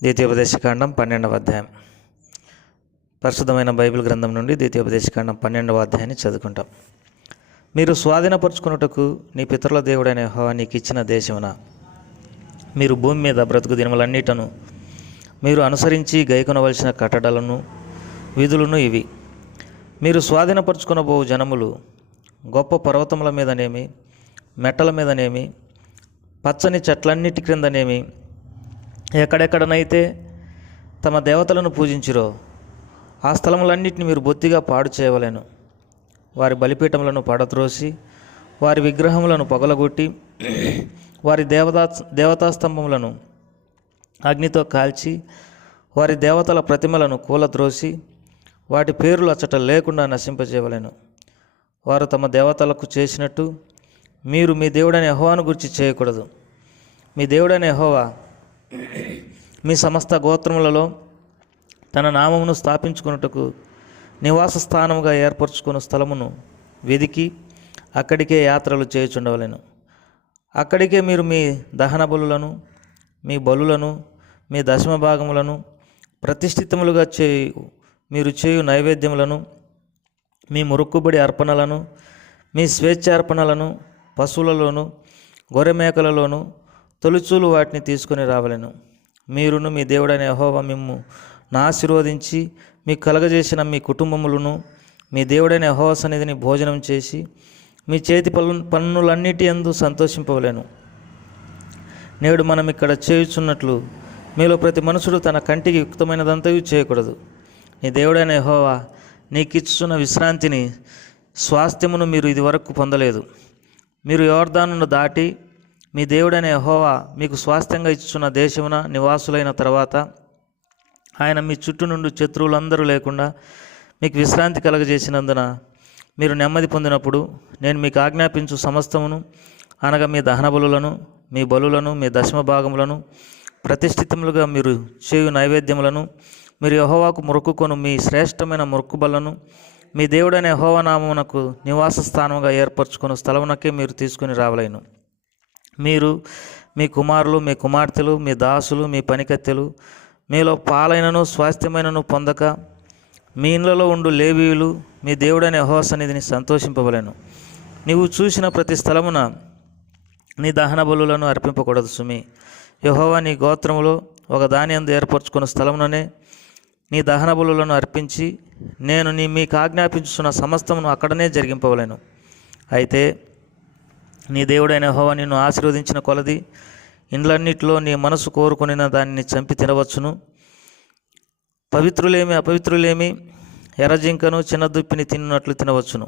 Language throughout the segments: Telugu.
ద్వితీయోపదేశకాండం 12వ అధ్యాయం. పరిశుద్ధమైన బైబిల్ గ్రంథం నుండి ద్వితీయోపదేశకాండం 12వ అధ్యాయాన్ని చదువుకుంటాం. మీరు స్వాధీనపరుచుకున్నటకు నీ పితరుల దేవుడైన యెహోవా నీకు ఇచ్చిన దేశమున మీరు భూమి మీద బ్రతుకు దినములన్నిటను మీరు అనుసరించి గైకొనవలసిన కట్టడలను విధులను ఇవి. మీరు స్వాధీనపరుచుకునబో జనములు గొప్ప పర్వతముల మీదనేమి, మెట్టల మీదనేమి, పచ్చని చెట్లన్నిటి క్రిందనేమి, ఎక్కడెక్కడనైతే తమ దేవతలను పూజించిరో ఆ స్థలములన్నిటిని మీరు బొత్తిగా పాడు చేయవలెను. వారి బలిపీఠములను పడత్రోసి వారి విగ్రహములను పగలగొట్టి వారి దేవతాస్తంభములను అగ్నితో కాల్చి వారి దేవతల ప్రతిమలను కూలత్రోసి వాటి పేర్లు అచ్చట లేకుండా నశింపజేయవలెను. వారు తమ దేవతలకు చేసినట్టు మీరు మీ దేవుడైన యెహోవాను గురించి చేయకూడదు. మీ దేవుడైన యెహోవా మీ సమస్త గోత్రములలో తన నామమును స్థాపించుకున్నట్టుకు నివాస స్థానముగా ఏర్పరచుకున్న స్థలమును వెదికి అక్కడికే యాత్రలు చేయుచుండవలెను. అక్కడికే మీరు మీ దహన బలులను, మీ బలులను, మీ దశమ భాగములను, ప్రతిష్ఠితములుగా మీరు చేయు నైవేద్యములను, మీ మొక్కుబడి అర్పణలను, మీ స్వేచ్ఛార్పణలను, పశువులలోను గొర్రెమేకలలోను తొలిచూలు వాటిని తీసుకొని రావలెను. మీరును మీ దేవుడైన యెహోవా మిమ్ము ఆశీర్వదించి మీకు కలగజేసిన మీ కుటుంబములను మీ దేవుడైన యెహోవా సన్నిధిని భోజనం చేసి మీ చేతి పన్నులన్నిటి యందు సంతోషింపవలెను. నేడు మనం ఇక్కడ చేయుచున్నట్లు మీలో ప్రతి మనుషుడు తన కంటికి యుక్తమైనదంతయు చేయకూడదు. నీ దేవుడైన యెహోవా నీకిచ్చుచున్న విశ్రాంతిని, స్వాస్థ్యమును మీరు ఇదివరకు పొందలేదు. మీరు యోర్దానును దాటి మీ దేవుడైన యెహోవా మీకు స్వాస్థ్యంగా ఇచ్చుచున్న దేశమున నివాసులైన తర్వాత ఆయన మీ చుట్టూ నుండి శత్రువులందరూ లేకుండా మీకు విశ్రాంతి కలగజేసినందున మీరు నెమ్మది పొందినప్పుడు నేను మీకు ఆజ్ఞాపించు సమస్తమును అనగా మీ దహన బలులను, మీ బలులను, మీ దశమ భాగములను, ప్రతిష్ఠితములుగా మీరు చేయు నైవేద్యములను, మీరు యెహోవాకు మొక్కుకొను మీ శ్రేష్టమైన మొక్కుబలను మీ దేవుడైన యెహోవా నామమునకు నివాస స్థానముగా ఏర్పరచుకున్న స్థలమునకే మీరు తీసుకుని రావలేను. మీరు, మీ కుమారులు, మీ కుమార్తెలు, మీ దాసులు, మీ పనికత్తెలు మీలో పాలైనను స్వాస్థ్యమైనను పొందక మీ ఇళ్లలో ఉండు లేవీయులు మీ దేవుడైన యెహోవా సన్నిధిని సంతోషింపవలెను. నీవు చూసిన ప్రతి స్థలమున నీ దహన బలులను అర్పింపకూడదు సుమి. యెహోవా నీ గోత్రములో ఒక దానియందు ఏర్పరచుకున్న స్థలముననే నీ దహన బలులను అర్పించి నేను మీకు ఆజ్ఞాపించుతున్న సమస్తమును అక్కడనే జరిగింపవలెను. అయితే నీ దేవుడైన యెహోవా నిన్ను ఆశీర్వదించిన కొలది ఇండ్లన్నిటిలో నీ మనసు కోరుకొనిన దానిని చంపి తినవచ్చును. పవిత్రులేమి అపవిత్రులేమి ఎర్రజింకను చిన్న దుప్పిని తిన్నట్లు తినవచ్చును.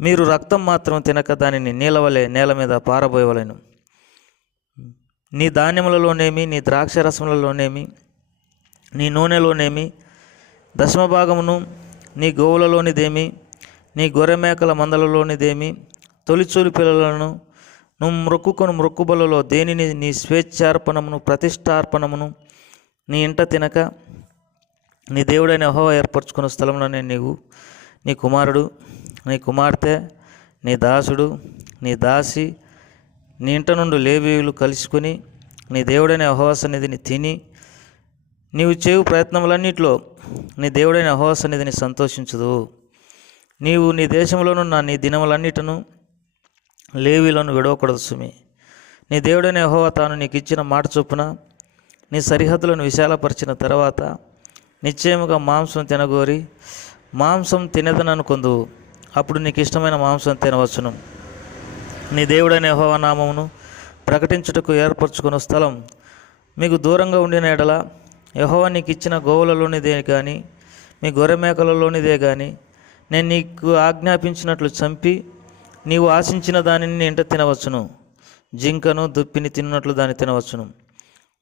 మీరు రక్తం మాత్రం తినక దానిని నీలవలే నేల మీద పారబోయవలెను. నీ ధాన్యములలోనేమి, నీ ద్రాక్ష రసములలోనేమి, నీ నూనెలోనేమి, దశమభాగమును నీ గోవులలోనిదేమి, నీ గొర్రెమేకల మందలలోనిదేమి, తొలిచూలి పిల్లలను నువ్వు మొక్కుకొను మొక్కుబలలో దేనిని నీ స్వేచ్ఛార్పణమును, ప్రతిష్టార్పణమును నీ ఇంట తినక నీ దేవుడైన యెహోవా ఏర్పరచుకున్న స్థలంలోనే నీవు, నీ కుమారుడు, నీ కుమార్తె, నీ దాసుడు, నీ దాసి, నీ ఇంట నుండి లేవీయులు కలుసుకొని నీ దేవుడైన యెహోవా సన్నిధిని తిని నీవు చేయు ప్రయత్నములన్నిటిలో నీ దేవుడైన యెహోవా సన్నిధిని సంతోషించుదు. నీవు నీ దేశంలోనున్న నీ దినములన్నిటను లేవీలను విడవకూడదు సుమి. నీ దేవుడైన యెహోవా తాను నీకు ఇచ్చిన మాట చొప్పున నీ సరిహద్దులను విశాలపరిచిన తర్వాత నిశ్చయముగా మాంసం తినగోరి మాంసం తినదననుకొందువు. అప్పుడు నీకు ఇష్టమైన మాంసం తినవచ్చును. నీ దేవుడైన యెహోవా నామమును ప్రకటించుటకు ఏర్పరచుకున్న స్థలం మీకు దూరంగా ఉండిన ఎడల యెహోవా నీకు ఇచ్చిన గోవులలోనిదే కానీ మీ గొర్రెమేకలలోనిదే కానీ నేను నీకు ఆజ్ఞాపించినట్లు చంపి నీవు ఆశించిన దానిని నీ ఇంట తినవచ్చును. జింకను దుప్పిని తిన్నట్లు దాన్ని తినవచ్చును.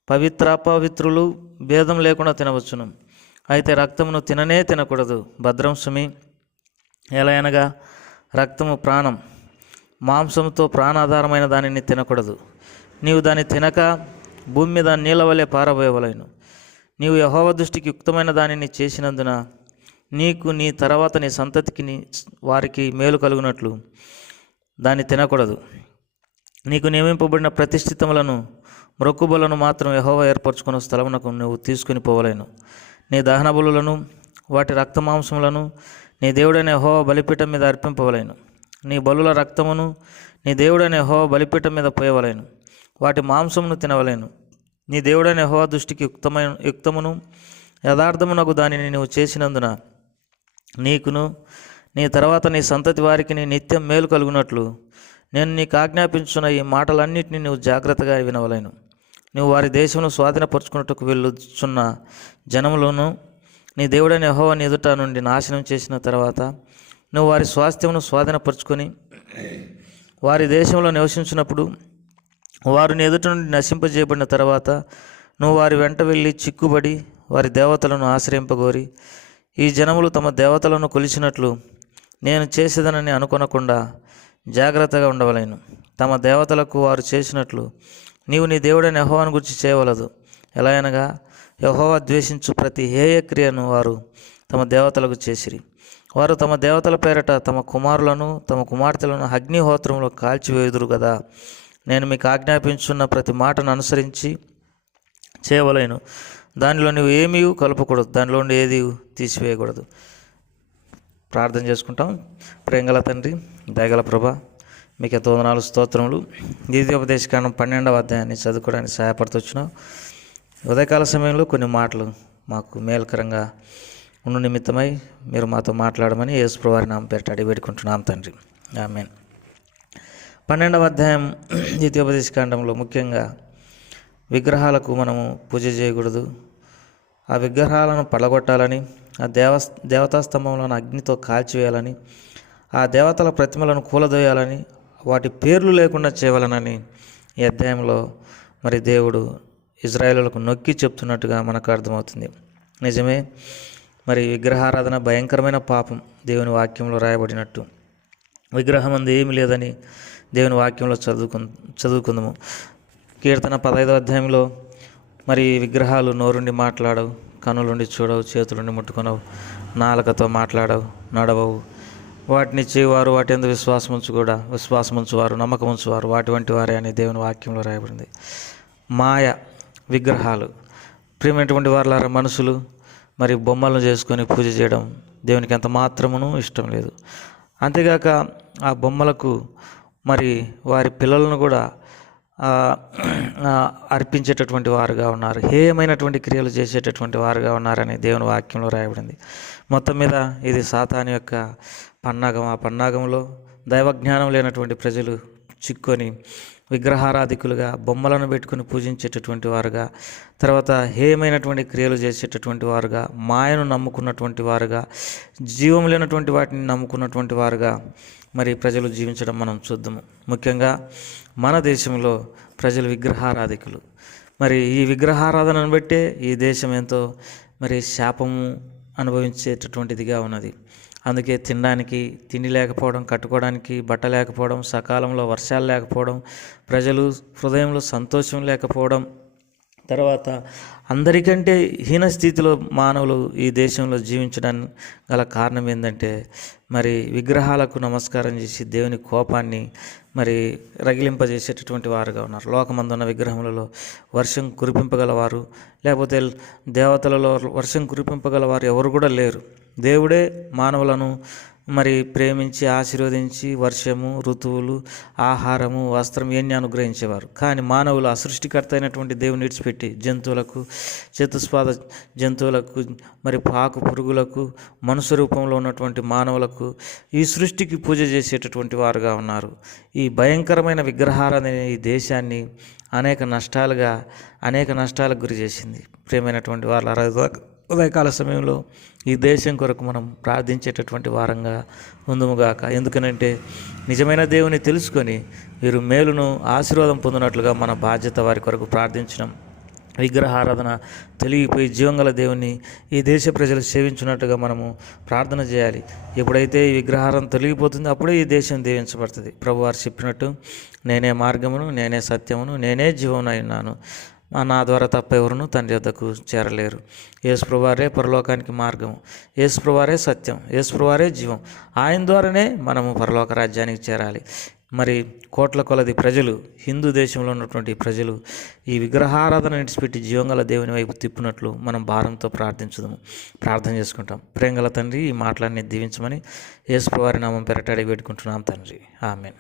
పవిత్రాపవిత్రులు భేదం లేకుండా తినవచ్చును. అయితే రక్తమును తిననే తినకూడదు. భద్రం సుమి. ఎలా అనగా రక్తము ప్రాణం, మాంసంతో ప్రాణాధారమైన దానిని తినకూడదు. నీవు దాన్ని తినక భూమి మీద నీళ్ళ వలె పారబోయవలెను. నీవు యెహోవా దృష్టికి యుక్తమైన దానిని చేసినందున నీకు, నీ తర్వాత నీ సంతతికి వారికి మేలు కలుగునట్లు దాన్ని తినకూడదు. నీకు నియమింపబడిన ప్రతిష్ఠితములను మ్రొక్కుబలను మాత్రం యెహోవా ఏర్పరచుకున్న స్థలమునకు నువ్వు తీసుకుని పోవలేను. నీ దహన బలులను వాటి రక్తమాంసములను నీ దేవుడైన యెహోవా బలిపీఠం మీద అర్పింపవలేను. నీ బలుల రక్తమును నీ దేవుడైన యెహోవా బలిపీఠం మీద పోయవలేను. వాటి మాంసమును తినవలేను. నీ దేవుడైన యెహోవా దృష్టికి యుక్తమును యథార్థమునకు దానిని నీవు చేసినందున నీకును నీ తర్వాత నీ సంతతి వారికి నీ నిత్యం మేలు కలుగునట్లు నేను నీకు ఆజ్ఞాపించున్న ఈ మాటలన్నింటినీ నువ్వు జాగ్రత్తగా వినవలేను. నువ్వు వారి దేశమును స్వాధీనపరుచుకున్నట్టుకు వెళ్ళుచున్న జనములను నీ దేవుడైన యెహోవా నీ ఎదుట నుండి నాశనం చేసిన తర్వాత నువ్వు వారి స్వాస్థ్యమును స్వాధీనపరుచుకొని వారి దేశంలో నివసించినప్పుడు వారు నీ ఎదుట నుండి నశింపజేయబడిన తర్వాత నువ్వు వారి వెంట వెళ్ళి చిక్కుబడి వారి దేవతలను ఆశ్రయింపగోరి ఈ జనములు తమ దేవతలను కొలిచినట్లు నేను చేసేదనని అనుకొనకుండా జాగ్రత్తగా ఉండవలేను. తమ దేవతలకు వారు చేసినట్లు నీవు నీ దేవుడైన యెహోవాను గురించి చేయవలదు. ఎలా అనగా యెహోవా ద్వేషించు ప్రతి హేయ క్రియను వారు తమ దేవతలకు చేసిరి. వారు తమ దేవతల పేరట తమ కుమారులను తమ కుమార్తెలను అగ్నిహోత్రంలో కాల్చివేయుదురు కదా. నేను మీకు ఆజ్ఞాపించున్న ప్రతి మాటను అనుసరించి చేయవలేను. దానిలో నువ్వు ఏమీ కలపకూడదు, దానిలో నుండి ఏది తీసివేయకూడదు. ప్రార్థన చేసుకుంటాం. ప్రేంగల తండ్రి, దయగల ప్రభా, మీకు ఎంతో వందనాలు, స్తోత్రములు. ద్వితీయోపదేశకాండం 12వ అధ్యాయాన్ని చదువుకోవడానికి సహాయపడుతున్నావు. ఉదయకాల సమయంలో కొన్ని మాటలు మాకు మేలుకరంగా ఉండు నిమిత్తమై మీరు మాతో మాట్లాడమని యేసు వారి నామం పేరిట అడిగి పెట్టుకుంటున్నాం తండ్రి. ఆమేన్. 12వ అధ్యాయం ద్వితీయోపదేశకాండంలో ముఖ్యంగా విగ్రహాలకు మనము పూజ చేయకూడదు, ఆ విగ్రహాలను పడగొట్టాలని, ఆ దేవతా స్తంభములను అగ్నితో కాల్చివేయాలని, ఆ దేవతల ప్రతిమలను కూలదోయాలని, వాటి పేర్లు లేకుండా చేయవలనని ఈ అధ్యాయంలో మరి దేవుడు ఇజ్రాయేలులకు నొక్కి చెప్తున్నట్టుగా మనకు అర్థమవుతుంది. నిజమే, మరి విగ్రహారాధన భయంకరమైన పాపం. దేవుని వాక్యంలో రాయబడినట్టు విగ్రహం అందు ఏమి లేదని దేవుని వాక్యంలో చదువుకుందాము. కీర్తన 15వ అధ్యాయంలో మరి విగ్రహాలు నోరుండి మాట్లాడవు, కనులుండి చూడవు, చేతులుండి ముట్టుకొనవు, నాలుకతో మాట్లాడవు, నడవవు, వాటిని చేయవారు వాటి యందు విశ్వాసముంచువారు నమ్మకముంచువారు వాటి వంటి వారే అని దేవుని వాక్యంలో రాయబడింది. మాయ విగ్రహాలు, ప్రియమైనటువంటి వారులారా, మనుషులు మరి బొమ్మలను చేసుకొని పూజ చేయడం దేవునికి ఎంత మాత్రమును ఇష్టం లేదు. అంతేగాక ఆ బొమ్మలకు మరి వారి పిల్లలను కూడా అర్పించేటటువంటి వారుగా ఉన్నారు, హేయమైనటువంటి క్రియలు చేసేటటువంటి వారుగా ఉన్నారని దేవుని వాక్యంలో రాయబడింది. మొత్తం మీద ఇది సాతాను యొక్క పన్నాగం. ఆ పన్నాగంలో దైవజ్ఞానం లేనటువంటి ప్రజలు చిక్కొని విగ్రహారాధికులుగా బొమ్మలను పెట్టుకుని పూజించేటటువంటి వారుగా, తర్వాత హేయమైనటువంటి క్రియలు చేసేటటువంటి వారుగా, మాయను నమ్ముకున్నటువంటి వారుగా, జీవం లేనటువంటి వాటిని నమ్ముకున్నటువంటి వారుగా మరి ప్రజలు జీవించడం మనం చూద్దాము. ముఖ్యంగా మన దేశంలో ప్రజలు విగ్రహారాధికులు. మరి ఈ విగ్రహారాధనను బట్టే ఈ దేశం ఎంతో మరి శాపము అనుభవించేటటువంటిదిగా ఉన్నది. అందుకే తినడానికి తిండి లేకపోవడం, కట్టుకోవడానికి బట్ట లేకపోవడం, సకాలంలో వర్షాలు లేకపోవడం, ప్రజలు హృదయంలో సంతోషం లేకపోవడం, తర్వాత అందరికంటే హీన స్థితిలో మానవులు ఈ దేశంలో జీవించడానికి గల కారణం ఏంటంటే మరి విగ్రహాలకు నమస్కారం చేసి దేవుని కోపాన్ని మరి రగిలింపజేసేటటువంటి వారుగా ఉన్నారు. లోకమందున్న విగ్రహములలో వర్షం కురిపింపగలవారు, లేకపోతే దేవతలలో వర్షం కురిపింపగలవారు ఎవరు కూడా లేరు. దేవుడే మానవులను మరి ప్రేమించి ఆశీర్వదించి వర్షము, ఋతువులు, ఆహారము, వస్త్రం ఇవన్నీ అనుగ్రహించేవారు. కానీ మానవులు ఆ సృష్టికర్త అయినటువంటి దేవుని విడిచిపెట్టి జంతువులకు, చతుస్పాద జంతువులకు, మరి పాకు పురుగులకు, మనుష్య రూపంలో ఉన్నటువంటి మానవులకు ఈ సృష్టికి పూజ చేసేటటువంటి వారుగా ఉన్నారు. ఈ భయంకరమైన విగ్రహారాధన ఈ దేశాన్ని అనేక నష్టాలకు గురి చేసింది. ప్రియమైనటువంటి వాళ్ళ ఉదయకాల సమయంలో ఈ దేశం కొరకు మనం ప్రార్థించేటటువంటి వారంగా ఉందుముగాక. ఎందుకనంటే నిజమైన దేవుని తెలుసుకొని వీరు మేలును ఆశీర్వాదం పొందినట్లుగా మన బాధ్యత వారి కొరకు ప్రార్థించడం. విగ్రహారాధన తెలియపోయి జీవంగల దేవుని ఈ దేశ ప్రజలు సేవించున్నట్టుగా మనము ప్రార్థన చేయాలి. ఎప్పుడైతే ఈ విగ్రహారాధన తొలగిపోతుందో అప్పుడే ఈ దేశం దీవించబడుతుంది. ప్రభువారు చెప్పినట్టు, నేనే మార్గమును, నేనే సత్యమును, నేనే జీవమునై ఉన్నాను, నా ద్వారా తప్ప ఎవరును తండ్రి వద్దకు చేరలేరు. యేసుప్రభువారే పరలోకానికి మార్గం, యేసుప్రభువారే సత్యం, యేసుప్రభువారే జీవం. ఆయన ద్వారానే మనము పరలోక రాజ్యానికి చేరాలి. మరి కోట్ల కొలది ప్రజలు, హిందూ దేశంలో ఉన్నటువంటి ప్రజలు ఈ విగ్రహారాధన విడిచిపెట్టి జీవంగల దేవుని వైపు తిప్పినట్లు మనం భారంతో ప్రార్థన చేసుకుంటాం. ప్రేంగల తండ్రి, ఈ మాటలన్నీ దీవించమని యేసుప్రభువారి నామం పేరట అడిగి పెట్టుకుంటున్నాం తండ్రి. ఆమేన్.